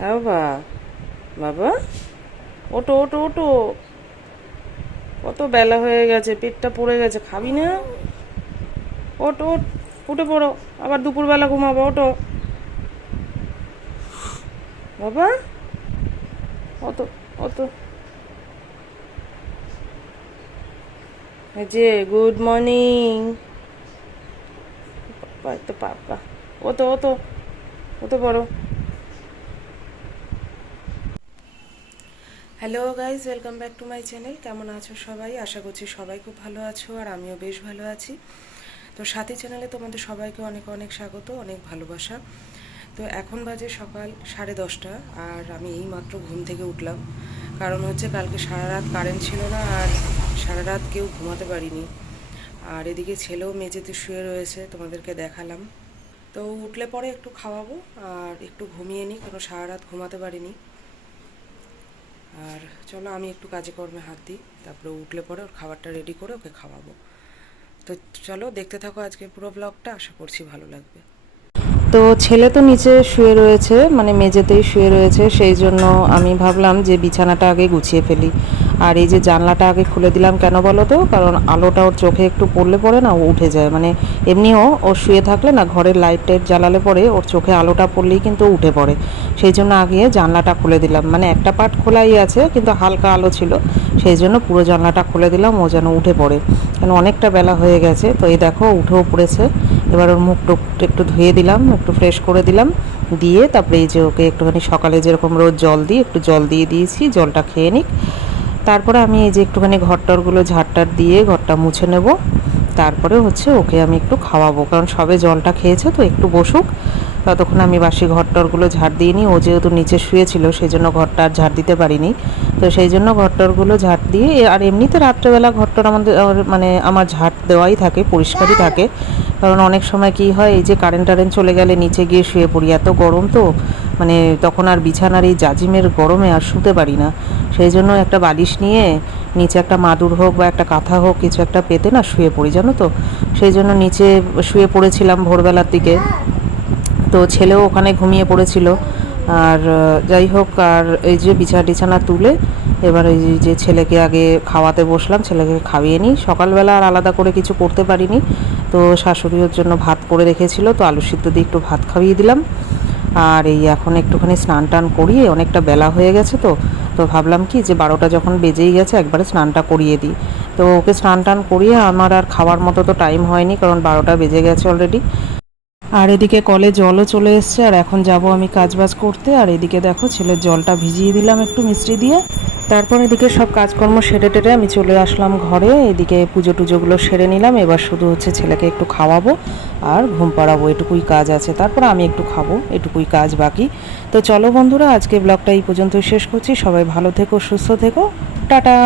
বাবা, বাবা, ওটো ওটো ওটো, কত বেলা হয়ে গেছে, পেটটা পড়ে গেছে, খাবি না? ওটো ওট, উঠে পড়ো, আবার দুপুরবেলা ঘুমাবো, ওটো বাবা, অত অত এই যে গুড মর্নিং। তো পাপা, ওতো ওতো, ওতো পড়ো। Hello guys, welcome back to my channel. কেমন আছো সবাই? আশা করছি সবাই খুব ভালো আছো, আর আমিও বেশ ভালো আছি। তো সাথী চ্যানেলে তোমাদের সবাইকে অনেক অনেক স্বাগত, অনেক ভালোবাসা। তো এখন বাজে সকাল 10:30, আর আমি এই মাত্র ঘুম থেকে উঠলাম। কারণ হচ্ছে কালকে সারা রাত কারেন্ট ছিল না, আর সারা রাত কেউ ঘুমাতে পারিনি। আর এদিকে ছেলেও মেঝেতে শুয়ে রয়েছে, তোমাদেরকে দেখালাম। তো উঠলে পরে একটু খাওয়াবো আর একটু ঘুমিয়ে নিই, কারণ সারা রাত ঘুমাতে পারিনি। আর চলো আমি একটু কাজে কর্মে হাত দিই, তারপরে উঠলে পরে ওর খাবারটা রেডি করে ওকে খাওয়াবো। তো চলো দেখতে থাকো আজকে পুরো ব্লগটা, আশা করছি ভালো লাগবে। তো ছেলে তো নিচে শুয়ে রয়েছে, মানে মেঝেতেই শুয়ে রয়েছে, সেই জন্য আমি ভাবলাম যে বিছানাটা আগে গুছিয়ে ফেলি। আর এই যে জানলাটা আগে খুলে দিলাম, কেন বলো তো? কারণ আলোটা ওর চোখে একটু পড়লে পরে না ও উঠে যায়, মানে এমনিও ও শুয়ে থাকলে না ঘরের লাইট টাইট জ্বালালে পরে ওর চোখে আলোটা পড়লেই কিন্তু উঠে পড়ে। সেই জন্য আগে জানলাটা খুলে দিলাম, মানে একটা পার্ট খোলাই আছে কিন্তু হালকা আলো ছিল, সেই জন্য পুরো জানলাটা খুলে দিলাম, ও যেন উঠে পড়ে। কেন অনেকটা বেলা হয়ে গেছে। তো এই দেখো উঠেও পড়েছে। এবার ওর মুখ টুক একটু ধুয়ে দিলাম, একটু ফ্রেশ করে দিলাম, দিয়ে তারপরে এই যে ওকে একটুখানি সকালে যেরকম রোজ জল দিই, একটু জল দিয়ে দিয়েছি, জলটা খেয়ে নিক। তারপরে আমি এই যে একটুখানি ঘরটরগুলো ঝাড়টার দিয়ে ঘরটা মুছে নেব। তারপরে হচ্ছে ওকে আমি একটু খাওয়াবো, কারণ সবে জলটা খেয়েছে, তো একটু বসুক, ততক্ষণ আমি বাসি ঘরটরগুলো ঝাড় দিয়ে নিই। ও যেহেতু নিচে শুয়েছিল সেই জন্য ঘরটা আর ঝাড় দিতে পারিনি, তো সেই জন্য ঘরটরগুলো ঝাড় দিয়ে, আর এমনিতে রাত্রেবেলা ঘরটর আমাদের মানে আমার ঝাড় দেওয়াই থাকে, পরিষ্কারই থাকে। কারণ অনেক সময় কি হয়, এই যে কারেন্ট টারেন্ট চলে গেলে নিচে গিয়ে শুয়ে পড়ি, এত গরম তো, মানে তখন আর বিছানার এই জাজিমের গরমে আর শুতে পারি না। সেই জন্য একটা বালিশ নিয়ে নিচে একটা মাদুর হোক বা একটা কাঁথা হোক কিছু একটা পেতে না শুয়ে পড়ি, জানো তো। সেই জন্য নিচে শুয়ে পড়েছিলাম ভোরবেলার দিকে। তো ছেলেও ওখানে ঘুমিয়ে পড়েছিল। আর যাই হোক, আর এই যে বিছানা টিছানা তুলে এবার এই যে ছেলেকে আগে খাওয়াতে বসলাম, ছেলেকে খাইয়ে নিই। সকালবেলা আর আলাদা করে কিছু করতে পারিনি, তো শাশুড়ি ওর জন্য ভাত করে রেখেছিল, তো আলু সিদ্ধ দিয়ে একটু ভাত খাইয়ে দিলাম। আর এই এখন একটুখানি স্নান টান করিয়ে, অনেকটা বেলা হয়ে গেছে, তো তো ভাবলাম কি যে 12টা যখন বেজেই গেছে একবারে স্নানটা করিয়ে দিই। তো ওকে স্নান টান করিয়ে আমার আর খাওয়ার মতো তো টাইম হয়নি, কারণ 12টা বেজে গেছে অলরেডি। আর এদিকে কলে জলও চলে এসছে, আর এখন যাব আমি কাজবাজ করতে। আর এদিকে দেখো ছেলের জলটা ভিজিয়ে দিলাম একটু মিষ্টি দিয়ে। তারপর এদিকে সব কাজকর্ম সেরে টেরে আমি চলে আসলাম ঘরে। এদিকে পুজো টুজোগুলো সেরে নিলাম, এবার শুধু হচ্ছে ছেলেকে একটু খাওয়াবো আর ঘুম পাড়াবো, এটুকুই কাজ আছে। তারপর আমি একটু খাবো, এটুকুই কাজ বাকি। তো চলো বন্ধুরা, আজকে ব্লগটা এই পর্যন্তই শেষ করছি। সবাই ভালো থেকো, সুস্থ থেকো, টাটা।